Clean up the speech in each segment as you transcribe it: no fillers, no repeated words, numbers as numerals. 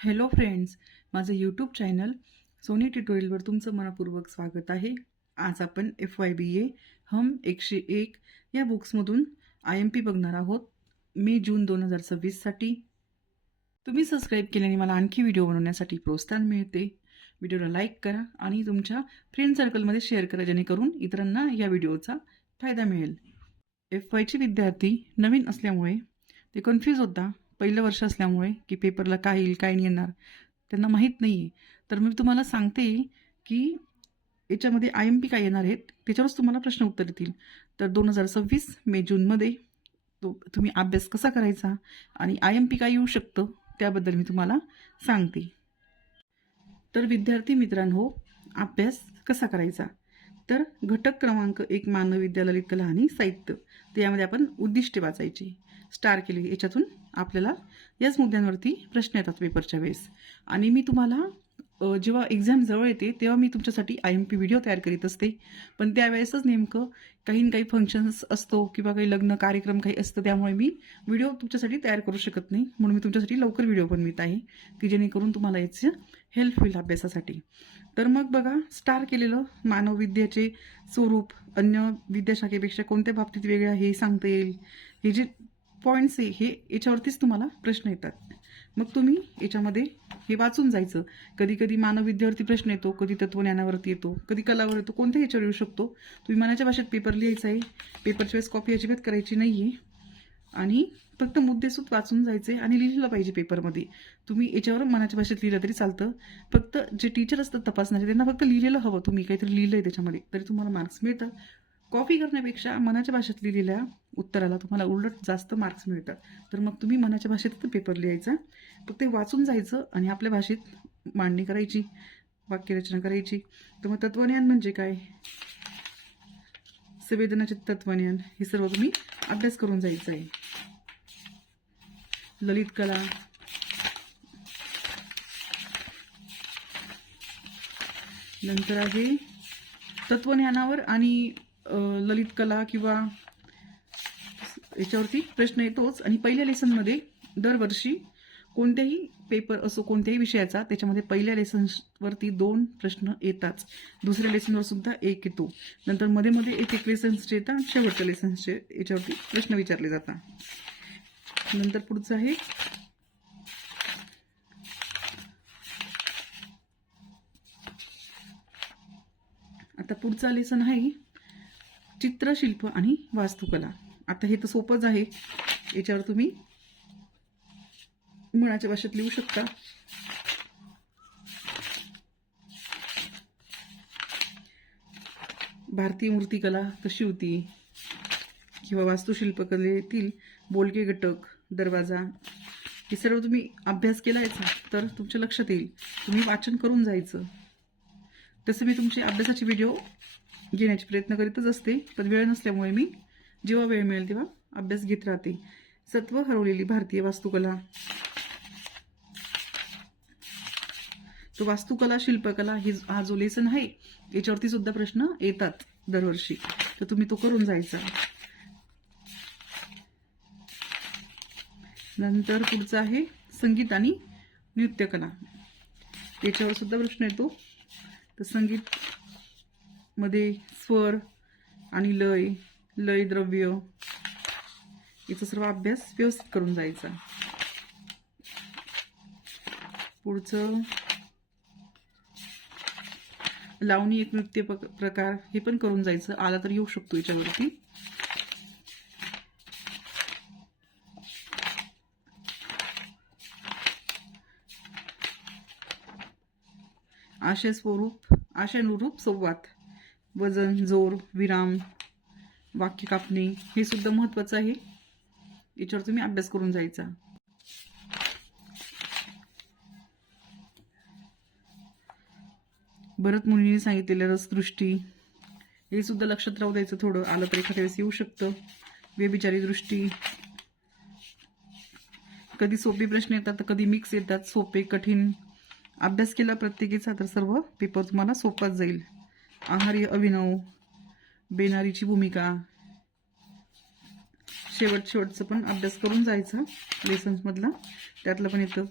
Hello friends, माझं YouTube channel Sony ट्युटोरियलवर तुमचं मनपूर्वक स्वागत आहे. आज आपण FYBA हम 101 या बुक्समधून IMP बघणार आहोत मे जून 2026साठी. तुम्ही सबस्क्राईब केल्याने मला आणखी व्हिडिओ बनवण्यासाठी प्रोत्साहन मिळते. व्हिडिओला लाईक करा आणि तुमच्या फ्रेंड सर्कलमध्ये शेअर करा, जेणेकरून इतरांना या व्हिडिओचा फायदा मिळेल. FYचे विद्यार्थी नवीन असल्यामुळे ते कन्फ्यूज होता. पहिलं वर्ष असल्यामुळे की पेपरला काय येईल काय नाही येणार त्यांना माहीत नाही आहे. तर मी तुम्हाला सांगते की याच्यामध्ये IMP काय येणार आहेत, त्याच्यावरच तुम्हाला प्रश्न उत्तर येतील. तर 2026 मे जूनमध्ये तुम्ही अभ्यास कसा करायचा आणि IMP काय येऊ शकतं त्याबद्दल मी तुम्हाला सांगते. तर विद्यार्थी मित्रांनो, अभ्यास कसा करायचा, तर घटक क्रमांक 1 मानव विद्या ललित कला आणि साहित्य, तर यामध्ये आपण उद्दिष्टे वाचायची, स्टार केली. याच्यातून आपल्याला याच मुद्द्यांवरती प्रश्न येतात पेपरच्या वेळेस. आणि मी तुम्हाला जेव्हा एक्झाम जवळ येते तेव्हा मी तुमच्यासाठी IMP व्हिडिओ तयार करीत असते. पण त्यावेळेसच नेमकं काही ना काही फंक्शन्स असतो किंवा काही लग्न कार्यक्रम काही असतं, त्यामुळे मी व्हिडिओ तुमच्यासाठी तयार करू शकत नाही. म्हणून मी तुमच्यासाठी लवकर व्हिडिओ बनवित आहे की जेणेकरून तुम्हाला याचं हेल्प होईल अभ्यासासाठी. तर मग बघा, स्टार केलेलं मानव विद्याचे स्वरूप अन्य विद्याशाखेपेक्षा कोणत्या बाबतीत वेगळे आहे हे सांगता येईल. हे जे पॉईंट्स आहे हे याच्यावरतीच तुम्हाला प्रश्न येतात. मग तुम्ही याच्यामध्ये हे वाचून जायचं. कधी कधी मानव विद्यावरती प्रश्न येतो, कधी तत्वज्ञानावरती येतो, कधी कलावर येतो, कोणत्या ह्याच्यावर येऊ शकतो. तुम्ही मनाच्या भाषेत पेपर लिहायचा आहे. पेपरच्या वेळेस कॉपी अजिबात करायची नाही आहे आणि फक्त मुद्देसूद वाचून जायचे आणि लिहिलं पाहिजे पेपरमध्ये. तुम्ही याच्यावर मनाच्या भाषेत लिहिलं तरी चालतं. फक्त जे टीचर असतात तपासणारे त्यांना फक्त लिहिलेलं हवं. तुम्ही काहीतरी लिहिलंय त्याच्यामध्ये तरी तुम्हाला मार्क्स मिळतात. कॉपी करण्यापेक्षा मनाच्या भाषेत लिहिलेल्या उत्तराला तुम्हाला उलट जास्त मार्क्स मिळतात. तर मग तुम्ही मनाच्या भाषेत पेपर लिहायचा, फक्त ते वाचून जायचं आणि आपल्या भाषेत मांडणी करायची, वाक्यरचना करायची. तर मग तत्वज्ञान म्हणजे काय, संवेदनाचे तत्वज्ञान, हे सर्व तुम्ही अभ्यास करून जायचं आहे. ललित कला, नंतर आहे तत्वज्ञानावर आणि ललित कला किंवा याच्यावरती प्रश्न येतोच. आणि पहिल्या लेसनमध्ये दरवर्षी कोणत्याही पेपर असो कोणत्याही विषयाचा, त्याच्यामध्ये पहिल्या लेसन्सवरती 2 प्रश्न येतात. दुसऱ्या लेसनवर सुद्धा 1 येतो. नंतर मध्ये मध्ये एक लेसन्सचे येतात, शेवटच्या लेसन्सचे याच्यावरती प्रश्न विचारले जातात. नंतर पुढचं आहे आता पुढचा लेसन आहे चित्रशिल्प आणि वास्तुकला. आता हे तर सोपंच आहे, याच्यावर तुम्ही मनाच्या भाषेत लिहू शकता. भारतीय मूर्तिकला कशी होती किंवा वास्तुशिल्पकलेतील बोलके घटक, दरवाजा, हे सर्व तुम्ही अभ्यास केलायचा तर तुमच्या लक्षात येईल. तुम्ही वाचन करून जायचं. तसं मी तुमचे अभ्यासाचे व्हिडिओ घेण्याचे प्रयत्न करीतच असते, पण वेळ नसल्यामुळे मी जेव्हा वेळ मिळेल तेव्हा अभ्यास घेत राहते. सत्व हरवलेली भारतीय वास्तुकला, तो वास्तुकला शिल्पकला हा जो लेसन आहे याच्यावरती सुद्धा प्रश्न येतात दरवर्षी, तर तुम्ही तो करून जायचा. नंतर पुढचं आहे संगीत आणि नृत्यकला, याच्यावर सुद्धा प्रश्न येतो. तर संगीत मध्ये स्वर आणि लय, लय द्रव्य, याचा सर्व अभ्यास व्यवस्थित करून जायचा. पुढचं लावणी एक नृत्य प्रकार, हे पण करून जायचं. आला तर येऊ शकतो याच्यावरती. आशयानुरूप संवाद, वजन, जोर, विराम, वाक्य कापणे, हे सुद्धा महत्वाचं आहे. याच्यावर तुम्ही अभ्यास करून जायचा. भरत मुनीने सांगितलेलं रसदृष्टी, हे सुद्धा लक्षात राहू द्यायचं. थोडं आलं तर एखाद्या वेळेस येऊ शकतं. व्यभिचारी दृष्टी, कधी सोपे प्रश्न येतात तर कधी मिक्स येतात, सोपे कठीण. अभ्यास केला प्रत्येकीचा तर सर्व पेपर तुम्हाला सोपाच जाईल. आहारी अभिनव, बेनारीची भूमिका, शेवटचं पण अभ्यास करून जायचा लेसन्समधला, त्यातलं पण येतं.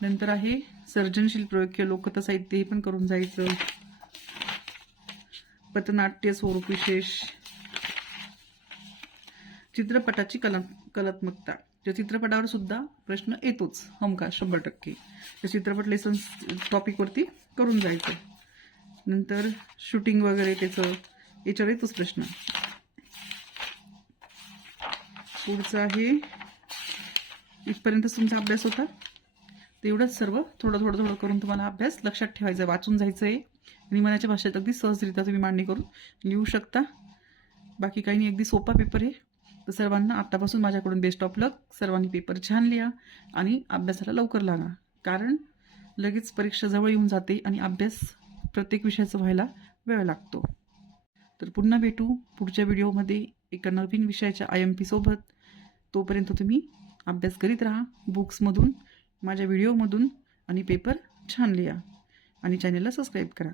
नंतर आहे सर्जनशील प्रयोग किंवा लोककथा साहित्य, हे पण करून जायचं. पथनाट्य, स्वरूप विशेष, चित्रपटाची कलात्मकता. त्या चित्रपटावर सुद्धा प्रश्न येतोच हमखास 100%. त्या चित्रपट लेसन्स टॉपिकवरती करून जायचं. नंतर शूटिंग वगैरे त्याचं याच्यावर येतोच प्रश्न. पुढचं आहे, इथपर्यंत तुमचा अभ्यास होता. तेवढंच सर्व थोडं थोडं थोडं करून तुम्हाला अभ्यास लक्षात ठेवायचा आहे, वाचून जायचं आहे आणि मनाच्या भाषेत अगदी सहजरित्या तुम्ही मांडणी करून लिहू शकता. बाकी काही नाही, अगदी सोपा पेपर आहे. तर सर्वांना आत्तापासून माझ्याकडून बेस्ट ऑफ लक. सर्वांनी पेपर छान लिहा आणि अभ्यासाला लवकर लागा, कारण लगेच परीक्षा जवळ येऊन जाते आणि अभ्यास प्रत्येक विषयाचा व्हायला वेळ लागतो. तर पुन्हा भेटू पुढच्या व्हिडिओमध्ये एका नवीन विषयाच्या IMP सोबत. तोपर्यंत तुम्ही अभ्यास करीत राहा बुक्समधून, माझ्या व्हिडिओमधून, आणि पेपर छान लिहा आणि चॅनलला सबस्क्राईब करा.